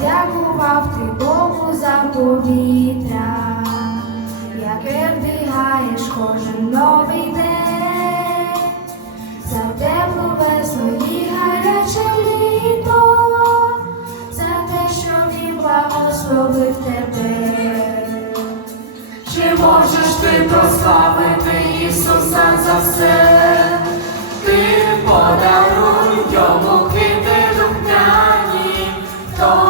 дякував ти Богу за повітря, яке вдихаєш кожен новий день, за теплу весну і гаряче літо, за те, що він благословив тебе. Чи можеш ти прославити Ісуса за все? Ти подаруй йому квіти духняні, хто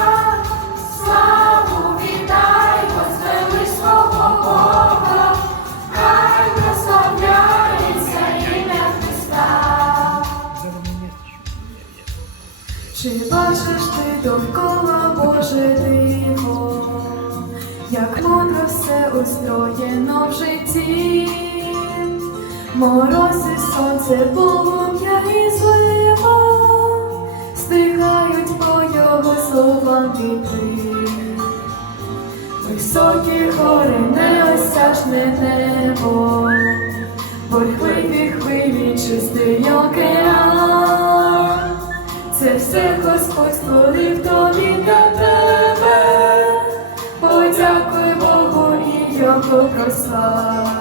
бачиш ти довкола Боже диво, як мудро все устроєно в житті, мороз і сонце, полум'я і злива, стигають по його словам віти. Високі гори, неосяжне небо, бурхливі хвилі, чистий океан. Це все Господь створив тобі для тебе. Подякуй Богу і його прослав.